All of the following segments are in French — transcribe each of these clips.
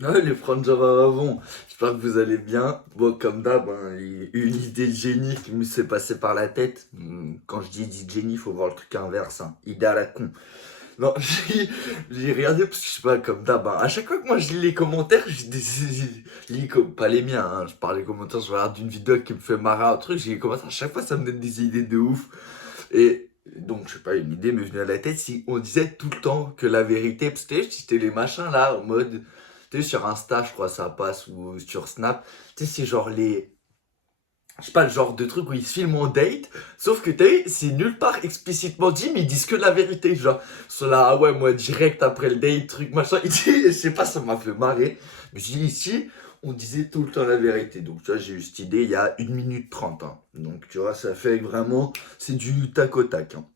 Ouais, les Frangera avant, j'espère que vous allez bien. Bon, comme d'hab, hein, une idée de génie qui me s'est passée par la tête. Quand je dis idée de génie, il faut voir le truc inverse. Hein. Idée à la con. Non, j'ai regardé parce que je sais pas, comme d'hab. Hein, à chaque fois que moi je lis les commentaires, je lis comme, pas les miens. Hein, je parle des commentaires, je regarde une vidéo qui me fait marrer un truc, j'ai les commentaires. À chaque fois, ça me donne des idées de ouf. Et donc, je sais pas, une idée m'est venue à la tête si on disait tout le temps que la vérité, parce que c'était les machins là, en mode, tu sais, sur Insta, je crois, ça passe, ou sur Snap, tu sais, c'est genre les, je sais pas, le genre de truc où ils se filment en date, sauf que tu sais, c'est nulle part explicitement dit, mais ils disent que la vérité, genre, cela, ah ouais, moi, direct après le date, truc, machin, il dit, je sais pas, ça m'a fait marrer, mais je dis ici, on disait tout le temps la vérité, donc tu vois, j'ai eu cette idée il y a 1 minute 30, hein. Donc tu vois, ça fait vraiment, c'est du tac au tac, hein.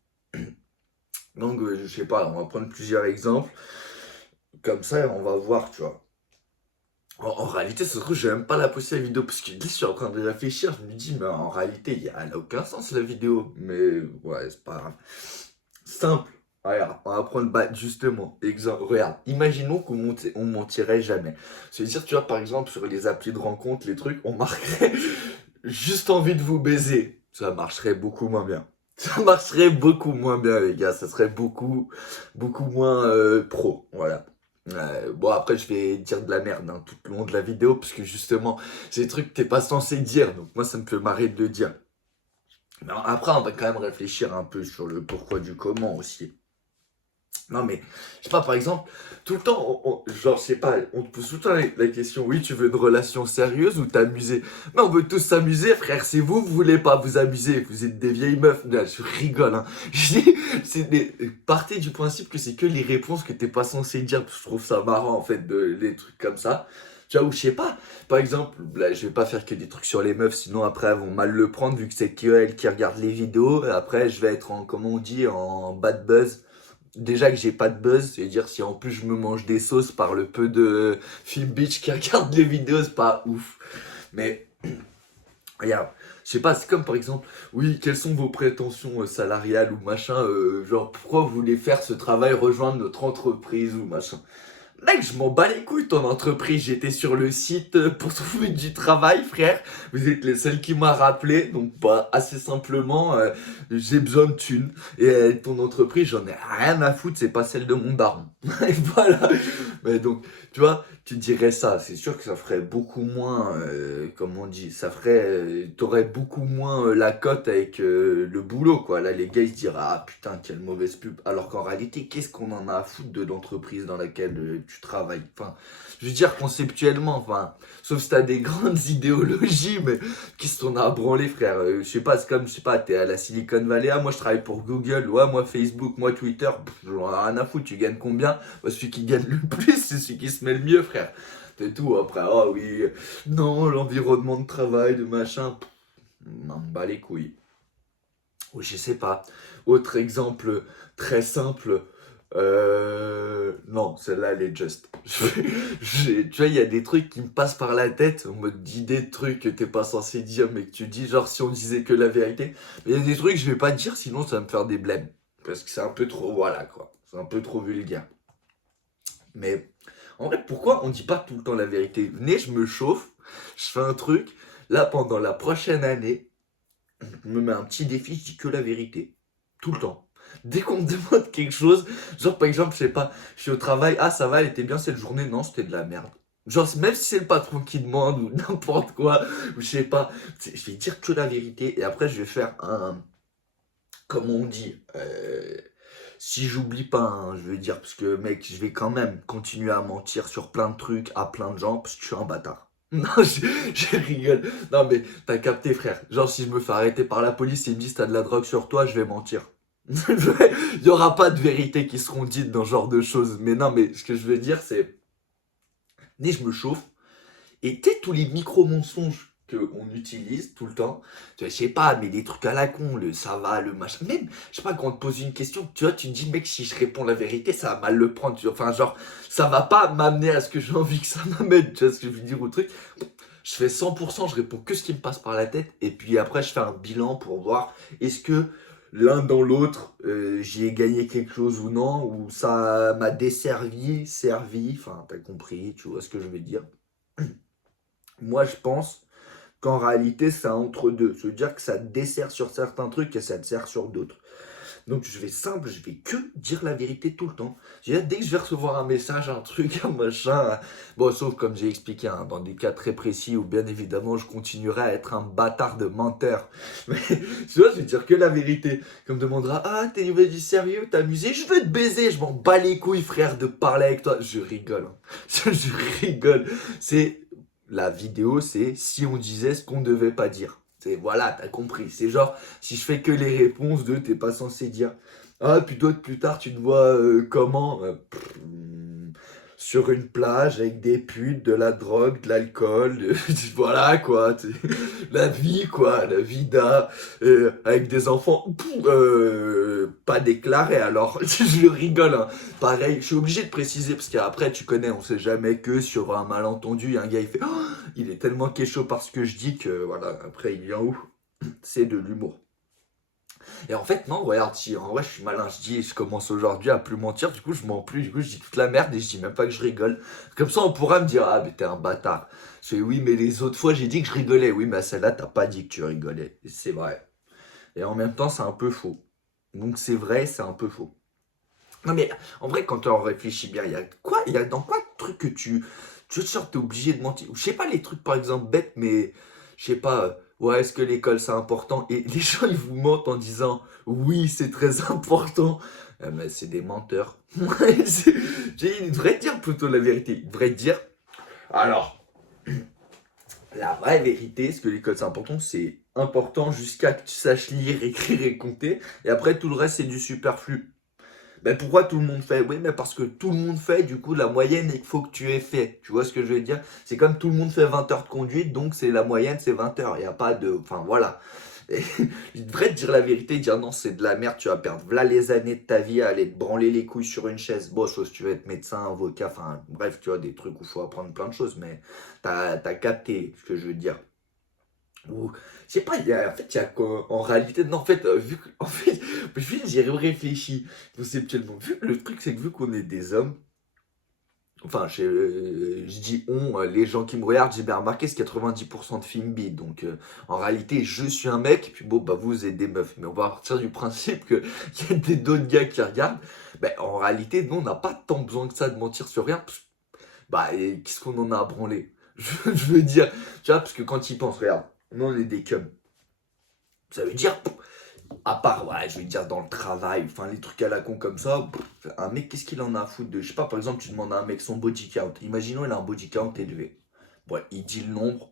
Donc, je sais pas, on va prendre plusieurs exemples. Comme ça, on va voir, tu vois. En réalité, ça se trouve, j'ai même pas la poster la vidéo. Parce que là, je suis en train de réfléchir. Je me dis, mais en réalité, elle a aucun sens la vidéo. Mais ouais, c'est pas grave. Simple. Regarde, on va prendre bah, justement. Exemple, regarde. Imaginons on mentirait jamais. C'est-à-dire, tu vois, par exemple, sur les applis de rencontre, les trucs, on marquerait juste envie de vous baiser. Ça marcherait beaucoup moins bien. Ça marcherait beaucoup moins bien, les gars. Ça serait beaucoup moins pro. Voilà. Bon, après, je vais dire de la merde hein, tout le long de la vidéo, parce que justement, c'est des trucs que t'es pas censé dire. Donc, moi, ça me fait marrer de le dire. Mais après, on va quand même réfléchir un peu sur le pourquoi du comment aussi. Non, mais, je sais pas, par exemple, tout le temps, genre, je sais pas, on te pose tout le temps la question, oui, tu veux une relation sérieuse ou t'amuser? Mais on veut tous s'amuser, frère, c'est vous, vous voulez pas vous amuser, vous êtes des vieilles meufs, là, je rigole, hein. Je dis, partez du principe que c'est que les réponses que t'es pas censé dire, parce que je trouve ça marrant, en fait, les trucs comme ça. Tu vois, ou je sais pas, par exemple, là, je vais pas faire que des trucs sur les meufs, sinon après, elles vont mal le prendre, vu que c'est que elles qui regardent les vidéos, après, je vais être en, comment on dit, en bad buzz. Déjà que j'ai pas de buzz, c'est-à-dire si en plus je me mange des sauces par le peu de filles bitch qui regardent les vidéos, c'est pas ouf. Mais regarde, je sais pas, c'est comme par exemple, oui, quelles sont vos prétentions salariales ou machin, genre pourquoi vous voulez faire ce travail, rejoindre notre entreprise ou machin. Mec, je m'en bats les couilles, ton entreprise. J'étais sur le site pour trouver du travail, frère. Vous êtes les seuls qui m'a rappelé. Donc, bah, assez simplement, j'ai besoin de thunes. Et ton entreprise, j'en ai rien à foutre. C'est pas celle de mon daron. Et voilà. Mais donc, tu vois, tu dirais ça. C'est sûr que ça ferait beaucoup moins, comme on dit, ça ferait, t'aurais beaucoup moins la cote avec le boulot, quoi. Là, les gars, ils se diraient, ah putain, quelle mauvaise pub. Alors qu'en réalité, qu'est-ce qu'on en a à foutre de l'entreprise dans laquelle tu travailles? Enfin, je veux dire conceptuellement, enfin, sauf si t'as des grandes idéologies, mais qu'est-ce qu'on a à branler, frère? Je sais pas, c'est comme, je sais pas, t'es à la Silicon Valley, ah, moi je travaille pour Google, ouais, moi Facebook, moi Twitter, j'en ai rien à foutre, tu gagnes combien? Bah, celui qui gagne le plus, c'est celui qui se met le mieux, frère. C'est tout, après, ah oui, non, l'environnement de travail, de machin, m'en bats les couilles. Ou je sais pas. Autre exemple très simple. Non, celle-là, elle est juste. Tu vois, il y a des trucs qui me passent par la tête, en mode d'idées de trucs que t'es pas censé dire, mais que tu dis, genre si on disait que la vérité. Mais il y a des trucs que je vais pas dire, sinon ça va me faire des blèmes. Parce que c'est un peu trop, voilà quoi. C'est un peu trop vulgaire. Mais en vrai, pourquoi on dit pas tout le temps la vérité? Venez, je me chauffe, je fais un truc. Là, pendant la prochaine année, je me mets un petit défi, je dis que la vérité. Tout le temps. Dès qu'on me demande quelque chose, genre par exemple, je sais pas, je suis au travail, ah ça va, elle était bien cette journée, non, c'était de la merde. Genre, même si c'est le patron qui demande ou n'importe quoi, ou je sais pas, je vais dire que la vérité et après je vais faire un, comme on dit, si j'oublie pas, hein, je veux dire, parce que mec, je vais quand même continuer à mentir sur plein de trucs à plein de gens, parce que je suis un bâtard. Non, je rigole. Non, mais t'as capté, frère. Genre, si je me fais arrêter par la police et ils me disent t'as de la drogue sur toi, je vais mentir. Il y aura pas de vérité qui seront dites dans ce genre de choses. Mais non, mais ce que je veux dire, c'est. Né, je me chauffe. Et tu sais, tous les micro-mensonges qu'on utilise tout le temps, tu vois, je sais pas, mais des trucs à la con, le ça va, le machin. Même, je sais pas, quand on te pose une question, tu vois, tu te dis, mec, si je réponds la vérité, ça va mal le prendre. Tu vois, enfin, genre, ça va pas m'amener à ce que j'ai envie que ça m'amène. Tu vois ce que je veux dire au truc? Je fais 100%, je réponds que ce qui me passe par la tête. Et puis après, je fais un bilan pour voir est-ce que l'un dans l'autre, j'y ai gagné quelque chose ou non, ou ça m'a desservi, servi, enfin, t'as compris, tu vois ce que je veux dire. Moi, je pense qu'en réalité, c'est un entre-deux. Ça veut dire que ça te dessert sur certains trucs et ça te sert sur d'autres. Donc je vais simple, je vais que dire la vérité tout le temps. Dès que je vais recevoir un message, un truc, un machin, bon, sauf comme j'ai expliqué, hein, dans des cas très précis où bien évidemment je continuerai à être un bâtard de menteur. Mais tu vois, je vais dire que la vérité. Comme me demandera, ah, t'es du sérieux, t'es amusé, je veux te baiser, je m'en bats les couilles, frère, de parler avec toi. Je rigole, hein. Je rigole. C'est la vidéo, c'est si on disait ce qu'on ne devait pas dire. C'est voilà, t'as compris. C'est genre, si je fais que les réponses de t'es pas censé dire. Ah, puis toi, plus tard, tu te vois comment sur une plage avec des putes, de la drogue, de l'alcool, voilà quoi. La vie quoi, la vida, avec des enfants pas déclarés. Alors, je rigole, hein. Pareil, je suis obligé de préciser parce qu'après, tu connais, on sait jamais que sur un malentendu, un gars il fait oh, il est tellement kécho parce que je dis que voilà, après il vient où? C'est de l'humour. Et en fait, non, regarde, si en vrai je suis malin, je commence aujourd'hui à plus mentir, du coup je mens plus, du coup je dis toute la merde et je dis même pas que je rigole. Comme ça on pourra me dire, ah mais t'es un bâtard. Je fais oui, mais les autres fois j'ai dit que je rigolais. Oui, mais à celle-là t'as pas dit que tu rigolais. Et c'est vrai. Et en même temps c'est un peu faux. Donc c'est vrai, c'est un peu faux. Non mais en vrai quand on réfléchit bien, il y a dans quoi de trucs que tu te sens t'es obligé de mentir. Ou je sais pas les trucs par exemple bêtes, mais je sais pas, ouais est-ce que l'école c'est important? Et les gens ils vous mentent en disant oui c'est très important. Mais c'est des menteurs. Ils devraient dire plutôt la vérité. Ils devraient dire alors la vraie vérité, est-ce que l'école c'est important? C'est important jusqu'à que tu saches lire, écrire et compter. Et après tout le reste c'est du superflu. Ben pourquoi tout le monde fait? Oui, mais parce que tout le monde fait, du coup, la moyenne, il faut que tu aies fait. Tu vois ce que je veux dire? C'est comme tout le monde fait 20 heures de conduite, donc c'est la moyenne, c'est 20 heures. Il n'y a pas de. Enfin, voilà. Et il devrait te dire la vérité, dire non, c'est de la merde, tu vas perdre là les années de ta vie à aller te branler les couilles sur une chaise. Bon, sauf si tu veux être médecin, avocat, enfin, bref, tu vois, des trucs où il faut apprendre plein de choses, mais t'as capté ce que je veux dire. Ou, je sais pas, en fait, il y a en réalité, non, en fait, en fait, j'ai réfléchi conceptuellement. Vu que le truc, c'est que vu qu'on est des hommes, enfin, je dis on, les gens qui me regardent, j'ai bien remarqué, c'est 90% de films bi. Donc, en réalité, je suis un mec, et puis bon, bah, vous êtes des meufs. Mais on va partir du principe qu'il y a d'autres gars qui regardent. Ben, en réalité, nous, on n'a pas tant besoin que ça de mentir sur rien. Bah, et qu'est-ce qu'on en a à branler? Je veux dire, tu vois, parce que quand ils pensent, regarde, nous, on est des cums. Ça veut dire, à part, ouais, je vais dire dans le travail, enfin les trucs à la con comme ça, un mec, qu'est-ce qu'il en a à foutre de. Je sais pas, par exemple, tu demandes à un mec son body count. Imaginons, il a un body count élevé. Ouais, il dit le nombre,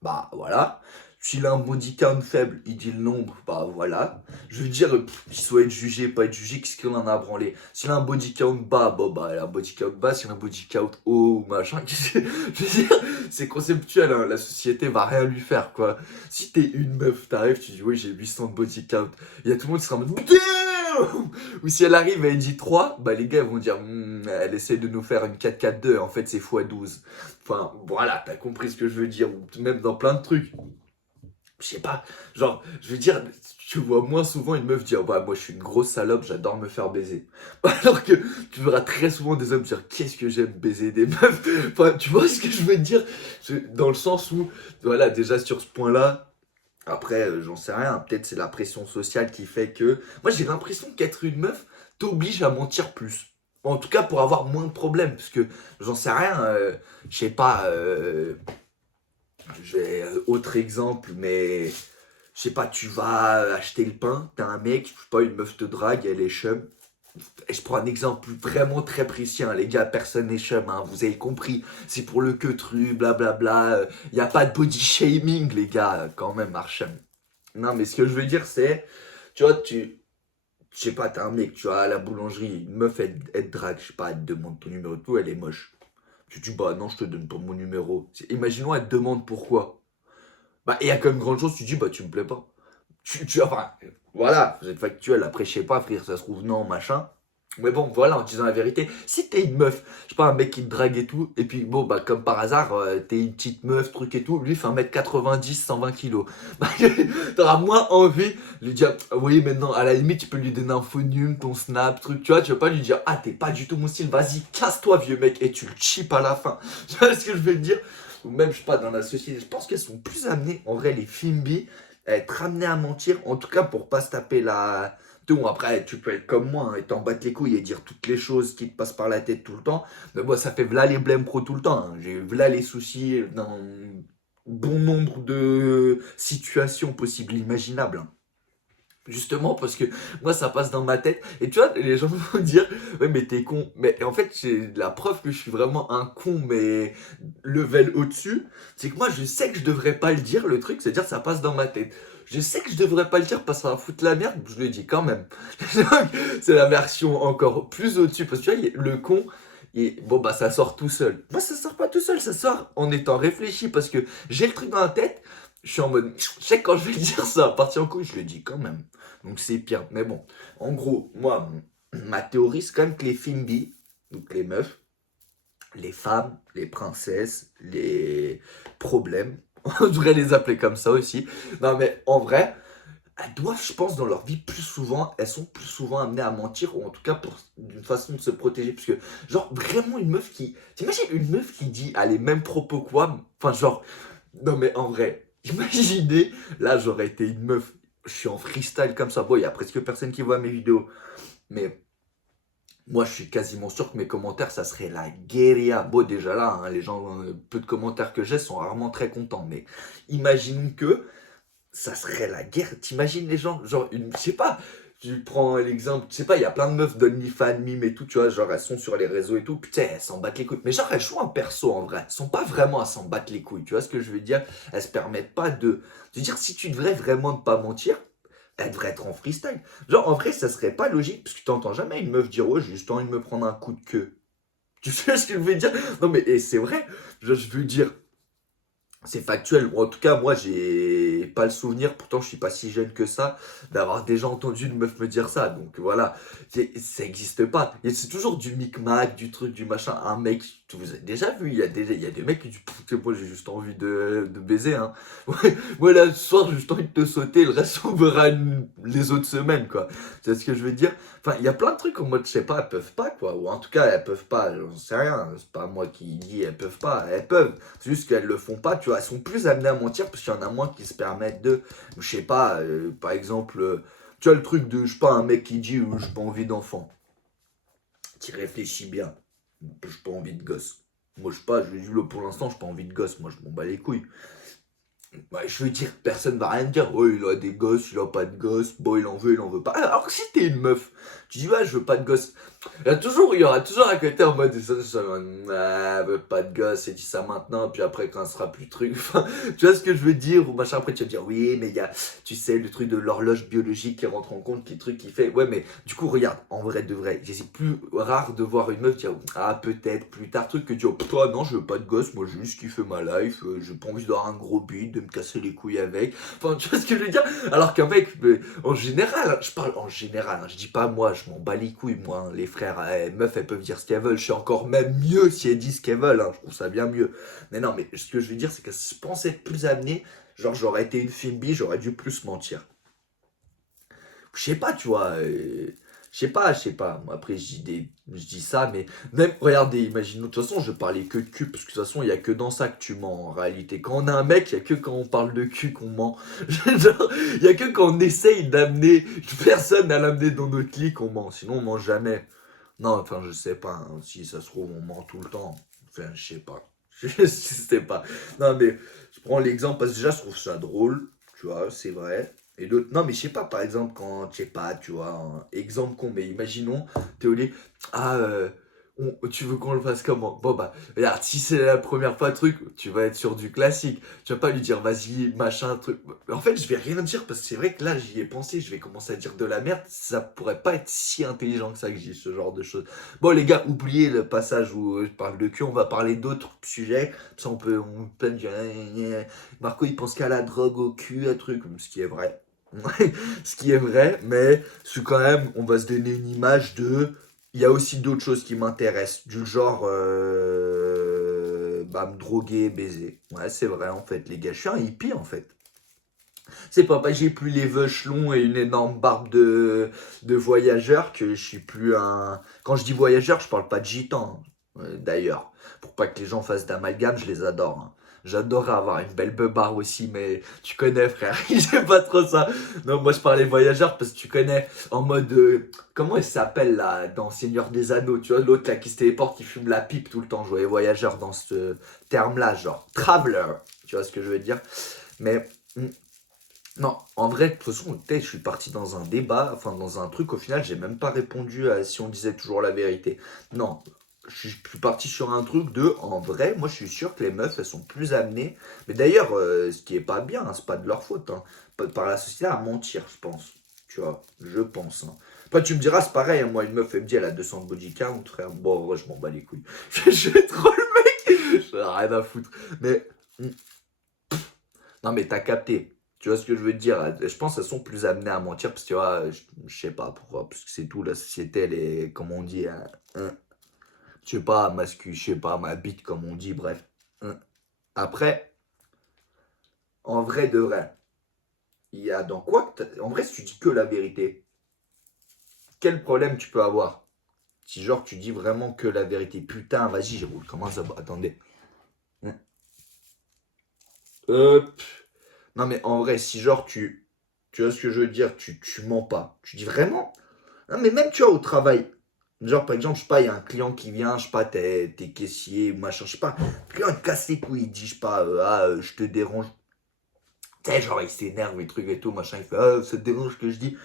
bah voilà. S'il a un body count faible, il dit le nombre, bah voilà. Je veux dire, qu'il soit être jugé, pas être jugé, qu'est-ce qu'il en a à branler? S'il a un body count bas, bon bah il a un body count bas, s'il a un body count haut, machin, je veux dire, c'est conceptuel, hein, la société va rien lui faire, quoi. Si t'es une meuf, t'arrives, tu dis oui j'ai 800 de body count, il y a tout le monde qui sera en mode damn. Ou si elle arrive et elle dit 3, bah les gars vont dire elle essaie de nous faire une 4-4-2, en fait c'est x12. Enfin voilà, t'as compris ce que je veux dire, ou même dans plein de trucs. Je sais pas, genre, je veux dire, tu vois moins souvent une meuf dire, bah, moi je suis une grosse salope, j'adore me faire baiser. Alors que tu verras très souvent des hommes dire, qu'est-ce que j'aime baiser des meufs. Enfin, tu vois ce que je veux dire? Dans le sens où, voilà, déjà sur ce point-là, après, j'en sais rien, peut-être c'est la pression sociale qui fait que. Moi j'ai l'impression qu'être une meuf t'oblige à mentir plus. En tout cas pour avoir moins de problèmes, parce que j'en sais rien, je sais pas. J'ai autre exemple, mais je sais pas, tu vas acheter le pain, t'as un mec, je sais pas, une meuf te drague, elle est chum. Et je prends un exemple vraiment très précis, hein, les gars, personne n'est chum, hein, vous avez compris. C'est pour le queutru, blablabla. Y a pas de body shaming, les gars, quand même, Archum. Non, mais ce que je veux dire, c'est, tu vois, je sais pas, t'as un mec, tu vois, à la boulangerie, une meuf, elle te drague, je sais pas, elle te demande ton numéro de tout, elle est moche. Tu dis, bah non, je te donne pas mon numéro. Imaginons, elle te demande pourquoi. Bah, il y a quand même grande chose, tu dis, bah, tu me plais pas. Enfin, voilà, vous êtes factuel. Après, je sais pas, frère, ça se trouve, non, machin. Mais bon, voilà, en disant la vérité, si t'es une meuf, je sais pas, un mec qui te drague et tout, et puis bon, bah, comme par hasard, t'es une petite meuf, truc et tout, lui fait 1m90, 120 kilos. Bah, t'auras moins envie de lui dire, oui, maintenant, à la limite, tu peux lui donner un phonium, ton snap, truc, tu vois, tu vas pas lui dire, ah, t'es pas du tout mon style, vas-y, casse-toi, vieux mec, et tu le chips à la fin. Tu vois ce que je veux te dire? Ou même, je sais pas, dans la société, je pense qu'elles sont plus amenées, en vrai, les filles à être amenées à mentir, en tout cas, pour pas se taper la tout, après, tu peux être comme moi, hein, et t'en battre les couilles et dire toutes les choses qui te passent par la tête tout le temps. Mais moi, ça fait v'là les blèmes pro tout le temps, hein. J'ai v'là les soucis dans bon nombre de situations possibles, imaginables, hein. Justement parce que moi ça passe dans ma tête et tu vois les gens vont dire ouais mais t'es con mais en fait j'ai la preuve que je suis vraiment un con mais level au-dessus c'est que moi je sais que je devrais pas le dire le truc c'est-à-dire ça passe dans ma tête je sais que je devrais pas le dire parce que ça va foutre la merde je le dis quand même. Donc, c'est la version encore plus au-dessus parce que tu vois le con et bon bah ça sort tout seul moi ça sort pas tout seul ça sort en étant réfléchi parce que j'ai le truc dans la tête je suis en mode je sais que quand je vais dire ça partir en couille je le dis quand même donc c'est pire. Mais bon, en gros, moi, ma théorie, c'est quand même que les Fimbi, donc les meufs, les femmes, les princesses, les problèmes, on devrait les appeler comme ça aussi. Non mais en vrai, elles doivent, je pense, dans leur vie plus souvent, elles sont plus souvent amenées à mentir, ou en tout cas pour d'une façon de se protéger. Parce que, genre, vraiment une meuf qui. T'imagines une meuf qui dit à les mêmes propos que moi, enfin, genre, non mais en vrai, imaginez, là j'aurais été une meuf, je suis en freestyle comme ça. Bon, il y a presque personne qui voit mes vidéos, mais moi je suis quasiment sûr que mes commentaires ça serait la guérilla. Bon, déjà là, hein, les gens, peu de commentaires que j'ai sont rarement très contents, mais imaginons que ça serait la guerre. T'imagines les gens, genre, je sais pas, tu prends l'exemple, je sais pas, il y a plein de meufs d'OnlyFans, mime et tout, tu vois, genre elles sont sur les réseaux et tout, putain, elles s'en battent les couilles. Mais genre, elles jouent un perso en vrai, elles sont pas vraiment à s'en battre les couilles, tu vois ce que je veux dire? Elles se permettent pas de. Je veux dire, si tu devrais vraiment ne pas mentir, elles devraient être en freestyle. Genre, en vrai, ça serait pas logique, parce que t'entends jamais une meuf dire, ouais, j'ai juste envie de me prendre un coup de queue. Tu sais ce que je veux dire? Non, mais et c'est vrai, je veux dire, c'est factuel. Ou en tout cas, moi, j'ai pas le souvenir, pourtant je suis pas si jeune que ça, d'avoir déjà entendu une meuf me dire ça. Donc voilà, ça existe pas. Et c'est toujours du micmac, du truc, du machin. Un mec, tu vous avez déjà vu, il y a des mecs qui disent, pff, moi j'ai juste envie de baiser, hein. Ouais, moi là, ce soir, j'ai juste envie de te sauter, le reste on verra les autres semaines, quoi. C'est ce que je veux dire. Enfin, il y a plein de trucs en mode, je sais pas, elles peuvent pas, quoi. Ou en tout cas, elles peuvent pas, j'en sais rien. C'est pas moi qui dis elles peuvent pas, elles peuvent. C'est juste qu'elles le font pas, tu vois. Elles sont plus amenées à mentir parce qu'il y en a moins qui se permettent de. Je sais pas, par exemple, tu as le truc de, je sais pas, un mec qui dit j'ai pas envie d'enfant. Tu réfléchis bien. J'ai pas envie de gosse. Moi, je sais pas, je dis pour l'instant, j'ai pas envie de gosse. Moi, je m'en bats les couilles. Ouais, je veux dire, personne va rien dire. Oh, il a des gosses, il a pas de gosses. Bon, il en veut pas. Alors que si t'es une meuf, tu dis, ouais, je veux pas de gosse. Il y aura toujours un côté en mode, ah, veut pas de gosse, et dis ça maintenant, puis après, quand ce sera plus truc. Enfin, tu vois ce que je veux dire? Ou machin, après, tu vas dire, oui, mais il y a, tu sais, le truc de l'horloge biologique qui rentre en compte, qui truc qui fait. Ouais, mais du coup, regarde, en vrai de vrai, c'est plus rare de voir une meuf dire, ah, peut-être plus tard, truc que dire, oh, toi, non, je veux pas de gosse, moi, j'ai juste kiffé ma life, j'ai pas envie d'avoir un gros bide, de me casser les couilles avec. Enfin, tu vois ce que je veux dire? Alors qu'un mec, mais, en général, hein, je parle en général, hein, je dis pas moi, je m'en bats les couilles, moi, hein, les frères, meufs, elles peuvent dire ce qu'elles veulent, je suis encore même mieux si elles disent ce qu'elles veulent, hein, je trouve ça bien mieux. Mais non, mais ce que je veux dire, c'est que je pense être plus amené, genre, j'aurais été une fille bi, j'aurais dû plus mentir. Je sais pas, tu vois. Je sais pas. Moi, après, je dis ça, mais même, regardez, imaginons, de toute façon, je parlais que de cul, parce que de toute façon, il y a que dans ça que tu mens, en réalité. Quand on a un mec, il y a que quand on parle de cul qu'on ment. Genre, il y a que quand on essaye d'amener personne à l'amener dans notre lit qu'on ment. Sinon, on ment jamais. Non, enfin, je sais pas, hein. Si ça se trouve, on ment tout le temps. Enfin, je sais pas. Je sais pas. Non, mais je prends l'exemple parce que déjà, je trouve ça drôle, tu vois, c'est vrai. Et d'autres, non, mais je sais pas, par exemple, quand, je sais pas, tu vois, un exemple con, mais imaginons, t'es au lit, ah, tu veux qu'on le fasse comment? Bon, bah, regarde, si c'est la première fois, truc, tu vas être sur du classique. Tu vas pas lui dire, vas-y, machin, truc. En fait, je vais rien dire parce que c'est vrai que là, j'y ai pensé, je vais commencer à dire de la merde. Ça pourrait pas être si intelligent que ça que je dise ce genre de choses. Bon, les gars, oubliez le passage où je parle de cul, on va parler d'autres sujets. Ça, on peut dire, Marco, il pense qu'à la drogue, au cul, à truc, ce qui est vrai. Ce qui est vrai, mais c'est quand même, on va se donner une image de il y a aussi d'autres choses qui m'intéressent, du genre me droguer, baiser. Ouais, c'est vrai, en fait, les gars, je suis un hippie, en fait. C'est pas parce que j'ai plus les veuches longs et une énorme barbe de voyageur que je suis plus un... Quand je dis voyageur, je parle pas de gitan, d'ailleurs. Pour pas que les gens fassent d'amalgame, je les adore, hein. J'adorerais avoir une belle beubare aussi, mais tu connais, frère, j'ai pas trop ça. Non, moi je parlais voyageur parce que tu connais, en mode... comment il s'appelle là, dans Seigneur des Anneaux, tu vois, l'autre là qui se téléporte, qui fume la pipe tout le temps. Je voyais voyageur dans ce terme-là, genre traveler, tu vois ce que je veux dire. Mais... non, en vrai, de toute façon, peut-être je suis parti dans un débat, enfin dans un truc, au final, j'ai même pas répondu à si on disait toujours la vérité. Non, je suis parti sur un truc de, en vrai, moi je suis sûr que les meufs, elles sont plus amenées, mais d'ailleurs, ce qui est pas bien, hein, c'est pas de leur faute, hein, par la société à mentir, je pense, tu vois, je pense, hein. Après, tu me diras, c'est pareil, hein, moi, une meuf, elle me dit, elle a 200 de body count, frère, bon, en vrai, je m'en bats les couilles. Je vais trop le mec, j'en ai rien à foutre. Mais, non, mais t'as capté. Tu vois ce que je veux dire? Je pense qu'elles sont plus amenées à mentir parce que tu vois, je sais pas pourquoi, parce que c'est tout, la société, elle est, comme on dit, hein, je sais pas, mascu, je sais pas, ma bite, comme on dit, bref. Hein. Après, en vrai de vrai, il y a dans quoi que en vrai, si tu dis que la vérité, quel problème tu peux avoir? Si genre tu dis vraiment que la vérité, putain, vas-y, je roule, comment ça va? Attendez. Hein. Pff. Non mais en vrai, si genre tu vois ce que je veux dire, tu mens pas. Tu dis vraiment. Non, mais même, tu vois, au travail, genre, par exemple, je sais pas, il y a un client qui vient, je sais pas, t'es caissier, machin, je sais pas, le client, il te casse les couilles, il dit, je sais pas, je te dérange. Tu sais, genre, il s'énerve, et trucs et tout, machin, il fait, ah, ça te dérange que je dis,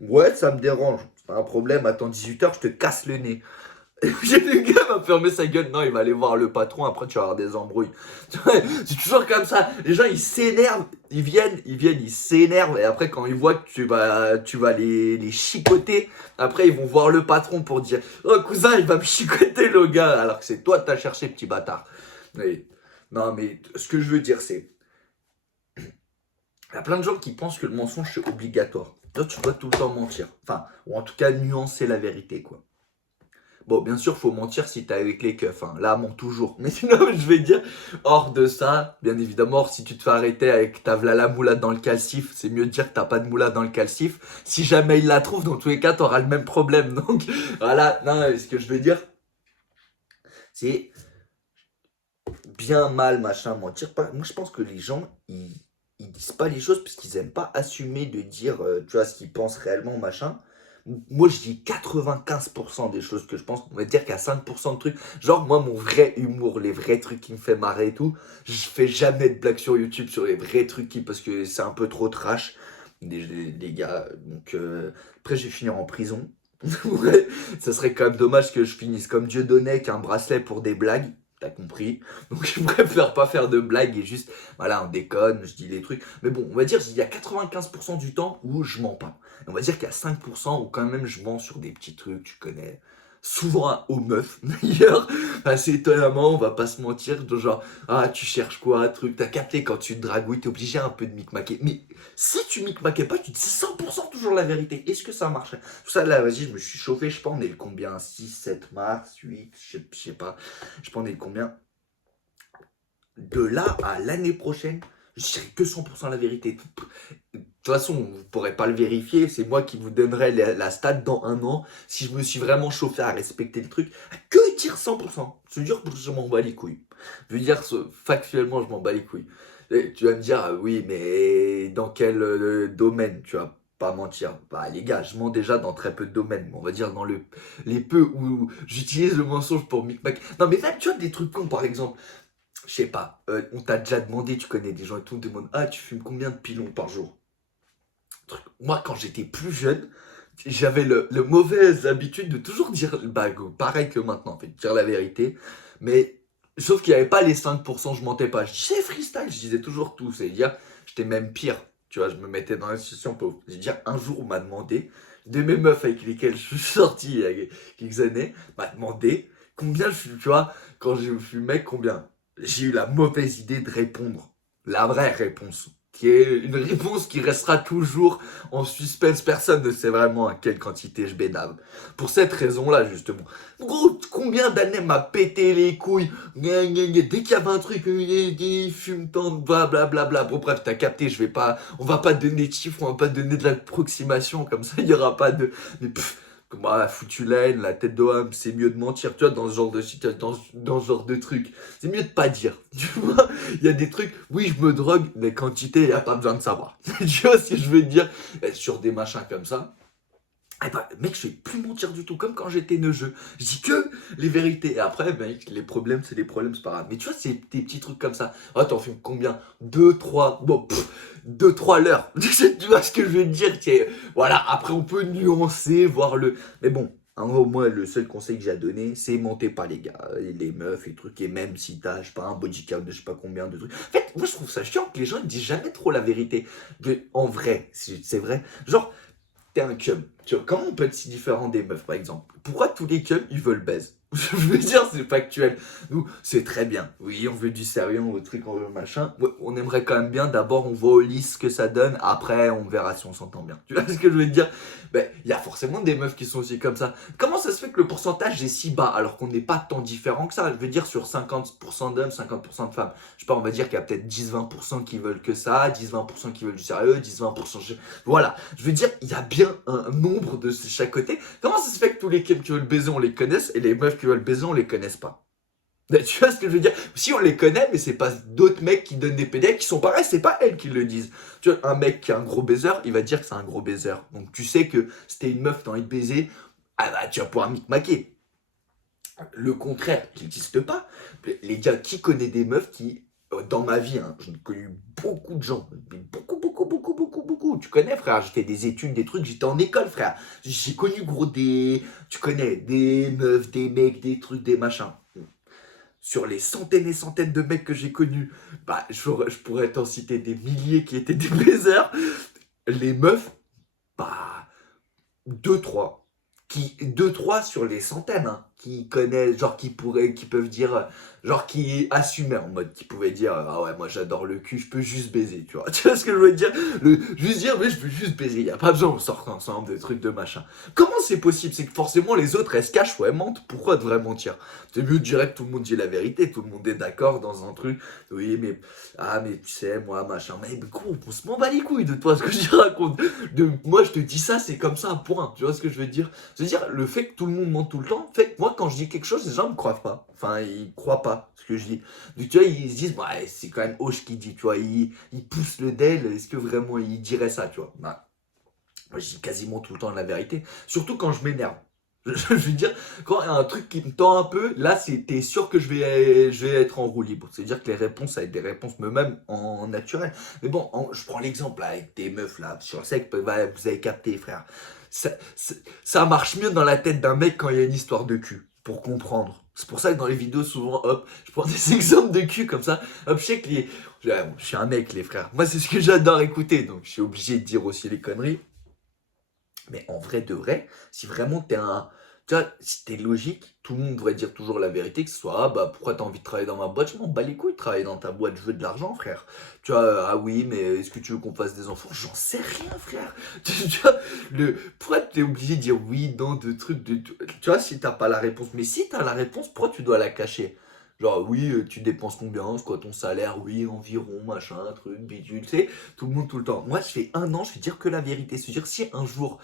ouais, ça me dérange, c'est pas un problème, attends 18 h, je te casse le nez. J'ai le gars va fermer sa gueule. Non, il va aller voir le patron. Après, tu vas avoir des embrouilles. C'est toujours comme ça. Les gens, ils s'énervent. Ils s'énervent. Et après, quand ils voient que tu vas les chicoter, après, ils vont voir le patron pour dire, oh, cousin, il va me chicoter, le gars. Alors que c'est toi que t'as cherché, petit bâtard. Mais, non, mais ce que je veux dire, c'est, il y a plein de gens qui pensent que le mensonge, c'est obligatoire. Toi, tu dois tout le temps mentir. Enfin, ou en tout cas, nuancer la vérité, quoi. Bon, bien sûr, faut mentir si t'es avec les keufs, hein. Là, ment toujours. Mais sinon, je vais dire, hors de ça, bien évidemment, si tu te fais arrêter avec ta v'là la moulade dans le calcif, c'est mieux de dire que t'as pas de moulade dans le calcif. Si jamais il la trouve, dans tous les cas, t'auras le même problème. Donc, voilà. Non, ce que je veux dire, c'est bien mal, machin, mentir. Moi, je pense que les gens, ils disent pas les choses parce qu'ils aiment pas assumer de dire, tu vois, ce qu'ils pensent réellement, machin. Moi, je dis 95% des choses que je pense. On va dire qu'il y a 5% de trucs. Genre, moi, mon vrai humour, les vrais trucs qui me fait marrer et tout, je fais jamais de blagues sur YouTube sur les vrais trucs parce que c'est un peu trop trash, les gars. Donc, après, je vais finir en prison. Ouais, ça serait quand même dommage que je finisse comme Dieudonné avec un bracelet pour des blagues. T'as compris? Donc je préfère pas faire de blagues et juste, voilà, on déconne, je dis des trucs. Mais bon, on va dire qu'il y a 95% du temps où je mens pas. Et on va dire qu'il y a 5% où quand même je mens sur des petits trucs, tu connais. Souvent aux meufs, d'ailleurs. Assez étonnamment, on va pas se mentir. De genre, ah, tu cherches quoi, truc. T'as capté quand tu te dragouilles, t'es obligé un peu de micmaquer. Mais si tu micmaquais pas, tu dis 100% toujours la vérité. Est-ce que ça marcherait? Tout ça, là, vas-y, je me suis chauffé. Je sais pas, on est le combien? 6, 7 mars, 8, je sais pas. Je sais pas, on est le combien? De là à l'année prochaine, je dirais que 100% la vérité. De toute façon, vous ne pourrez pas le vérifier. C'est moi qui vous donnerai la stat dans un an. Si je me suis vraiment chauffé à respecter le truc, à que dire 100%? Je veux dire, je m'en bats les couilles. Je veux dire, factuellement, je m'en bats les couilles. Et tu vas me dire, oui, mais dans quel domaine? Tu vas pas mentir. Bah, les gars, je mens déjà dans très peu de domaines. On va dire dans les peu où j'utilise le mensonge pour micmac. Non, mais même, tu vois, des trucs cons, par exemple. Je sais pas, on t'a déjà demandé, tu connais des gens et tout, on te demande, ah, tu fumes combien de pilons par jour? Moi, quand j'étais plus jeune, j'avais le mauvaise habitude de toujours dire, bah, pareil que maintenant, en fait, dire la vérité. Mais, sauf qu'il n'y avait pas les 5%, je mentais pas. Je disais freestyle, je disais toujours tout. C'est-à-dire, j'étais même pire. Tu vois, je me mettais dans la situation pauvre. Je veux dire, un jour, on m'a demandé, de mes meufs avec lesquelles je suis sorti il y a quelques années, m'a demandé combien je, tu vois, quand je fumais, combien. J'ai eu la mauvaise idée de répondre la vraie réponse. qui est une réponse qui restera toujours en suspense. Personne ne sait vraiment à quelle quantité je bédave. Pour cette raison-là, justement. Gros, combien d'années m'a pété les couilles. Dès qu'il y avait un truc, fume tant, blablabla. Bon, bref, t'as capté, on va pas donner de chiffres, on va pas donner de l'approximation, comme ça, il y aura pas de, mais bah, foutu la haine, la tête de homme, c'est mieux de mentir, tu vois, dans ce genre de dans ce genre de truc. C'est mieux de pas dire, tu vois. Il y a des trucs, oui, je me drogue, mais quantité, il n'y a pas besoin de savoir. Tu vois ce que je veux dire? Sur des machins comme ça. Eh ben, mec, je vais plus mentir du tout, comme quand j'étais neugeux. Je dis que les vérités. Et après, mec, les problèmes, c'est des problèmes, c'est pas grave. Mais tu vois, c'est des petits trucs comme ça. Oh, t'en fumes combien? Deux, trois, bon, 2, 3 l'heure. Tu vois ce que je veux dire? Voilà, après, on peut nuancer, voir le. Mais bon, en gros, moi, le seul conseil que j'ai à donner, c'est mentez pas, les gars, les meufs et trucs. Et même si t'as, je sais pas, un body count de je sais pas combien de trucs. En fait, moi, je trouve ça chiant que les gens ne disent jamais trop la vérité. En vrai, c'est vrai. Genre, t'es un cum. Tu vois, comment on peut être si différent des meufs, par exemple? Pourquoi tous les cums, ils veulent baise? Je veux dire, c'est factuel. Nous, c'est très bien. Oui, on veut du sérieux, on veut truc, on veut machin. Ouais, on aimerait quand même bien. D'abord, on voit au lit ce que ça donne. Après, on verra si on s'entend bien. Tu vois ce que je veux dire? Ben, il y a forcément des meufs qui sont aussi comme ça. Comment ça se fait que le pourcentage est si bas alors qu'on n'est pas tant différent que ça? Je veux dire, sur 50% d'hommes, 50% de femmes. Je sais pas, on va dire qu'il y a peut-être 10-20% qui veulent que ça, 10-20% qui veulent du sérieux, 10-20%. Voilà. Je veux dire, il y a bien un nombre de chaque côté. Comment ça se fait que tous les cums qui veulent baiser, on les connaisse et les meufs qui veulent baiser, on les connaisse pas? Tu vois ce que je veux dire? Si on les connaît, mais c'est pas d'autres mecs qui donnent des PDF qui sont pareils, c'est pas elles qui le disent. Tu vois, un mec qui est un gros baiser, il va dire que c'est un gros baiser. Donc tu sais que si t'es une meuf, t'as envie de baiser, ah bah tu vas pouvoir micmaquer. Le contraire, qui n'existe pas. Les gars, qui connaît des meufs qui, dans ma vie, hein, j'en ai connu beaucoup de gens, beaucoup. Tu connais, frère, j'ai fait des études, des trucs, j'étais en école, frère. J'ai connu, gros, tu connais, des meufs, des mecs, des trucs, des machins. Sur les centaines et centaines de mecs que j'ai connus, bah, je pourrais t'en citer des milliers qui étaient des baisers. Les meufs, bah, deux trois deux trois sur les centaines, hein, qui connaissent, genre qui peuvent dire, genre qui assumaient en mode, qui pouvaient dire, ah ouais, moi j'adore le cul, je peux juste baiser, tu vois. Tu vois ce que je veux dire? Juste dire, mais je peux juste baiser, y a pas besoin, on sort ensemble, des trucs de machin. Comment c'est possible? C'est que forcément les autres, elles se cachent ou elles mentent. Pourquoi devrait mentir? C'est mieux de dire que tout le monde dit la vérité, tout le monde est d'accord dans un truc. Oui, mais, ah, mais tu sais, moi, machin, mais gros, on se m'en bat les couilles de toi, ce que je raconte. Moi, je te dis ça, c'est comme ça, point. Tu vois ce que je veux dire? C'est-à-dire, le fait que tout le monde ment tout le temps, fait que moi, quand je dis quelque chose, les gens me croient pas. Enfin, ils croient pas ce que je dis. Donc, tu vois, ils se disent, bah, c'est quand même Hoche qui dit, tu vois, ils poussent le del, est-ce que vraiment il dirait ça, tu vois? Bah, moi, je dis quasiment tout le temps la vérité. Surtout quand je m'énerve. Je veux dire, quand il y a un truc qui me tend un peu, là, t'es sûr que je vais être en roue libre. C'est-à-dire que les réponses, ça va être des réponses même en naturel. Mais bon, je prends l'exemple là, avec des meufs là, sur le sec, bah, vous avez capté, frère. Ça marche mieux dans la tête d'un mec quand il y a une histoire de cul, pour comprendre. C'est pour ça que dans les vidéos, souvent, hop, je prends des exemples de cul comme ça. Hop, je sais que je suis un mec, les frères. Moi, c'est ce que j'adore écouter, donc je suis obligé de dire aussi les conneries. Mais en vrai de vrai, si vraiment t'es un. Tu vois, si t'es logique, tout le monde devrait dire toujours la vérité, que ce soit, ah bah pourquoi t'as envie de travailler dans ma boîte? Je m'en bats les couilles de travailler dans ta boîte, je veux de l'argent, frère. Tu vois, ah oui, mais est-ce que tu veux qu'on fasse des enfants? J'en sais rien, frère. Tu vois, pourquoi t'es obligé de dire oui, non, de trucs, tu vois, si t'as pas la réponse. Mais si t'as la réponse, pourquoi tu dois la cacher? Genre, oui, tu dépenses combien, c'est quoi ton salaire? Oui, environ, machin, truc, bidule, tu sais, tout le monde, tout le temps. Moi, je fais un an, je vais dire que la vérité. C'est-à-dire, si un jour,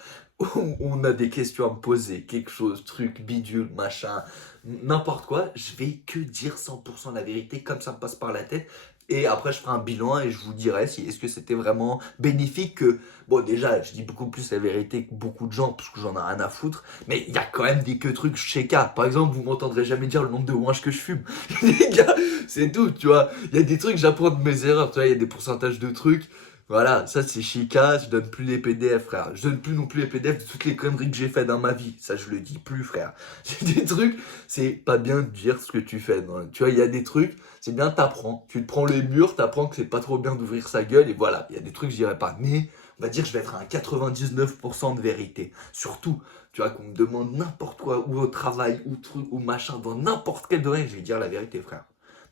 on a des questions à me poser, quelque chose, truc, bidule, machin, n'importe quoi, je vais que dire 100% la vérité, comme ça me passe par la tête. Et après, je ferai un bilan et je vous dirai si est-ce que c'était vraiment bénéfique que. Bon, déjà, je dis beaucoup plus la vérité que beaucoup de gens, parce que j'en ai rien à foutre. Mais il y a quand même des que trucs chez K. Par exemple, vous m'entendrez jamais dire le nombre de ouinges que je fume. Les gars, c'est tout, tu vois. Il y a des trucs, j'apprends de mes erreurs, tu vois, il y a des pourcentages de trucs. Voilà, ça c'est chica, je donne plus les PDF, frère. Je donne plus non plus les PDF de toutes les conneries que j'ai fait dans ma vie. Ça, je le dis plus, frère. C'est des trucs, c'est pas bien de dire ce que tu fais. Non. Tu vois, il y a des trucs, c'est bien, t'apprends. Tu te prends les murs, t'apprends que c'est pas trop bien d'ouvrir sa gueule, et voilà. Il y a des trucs, je dirais pas. Mais, on va dire, je vais être à un 99% de vérité. Surtout, tu vois, qu'on me demande n'importe quoi, ou au travail, ou truc, ou machin, dans n'importe quel domaine, je vais dire la vérité, frère.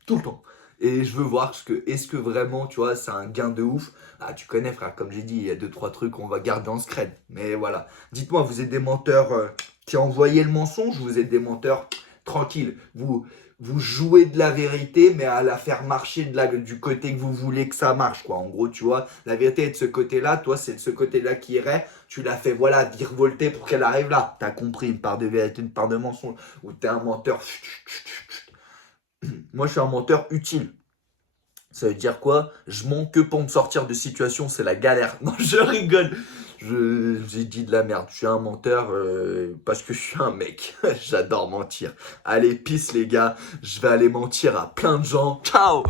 Tout le temps. Et je veux voir est-ce que vraiment, tu vois, c'est un gain de ouf. Ah, tu connais, frère, comme j'ai dit, il y a deux, trois trucs qu'on va garder en secret. Mais voilà. Dites-moi, vous êtes des menteurs qui envoyaient le mensonge ou vous êtes des menteurs tranquilles? Vous jouez de la vérité, mais à la faire marcher du côté que vous voulez que ça marche, quoi. En gros, tu vois, la vérité est de ce côté-là, toi, c'est de ce côté-là qui irait. Tu l'as fait, voilà, virevolter pour qu'elle arrive là. T'as compris, une part de vérité, une part de mensonge. Ou t'es un menteur. Moi, je suis un menteur utile. Ça veut dire quoi? Je mens que pour me sortir de situation, c'est la galère. Non, je rigole. J'ai dit de la merde. Je suis un menteur parce que je suis un mec. J'adore mentir. Allez, peace les gars. Je vais aller mentir à plein de gens. Ciao!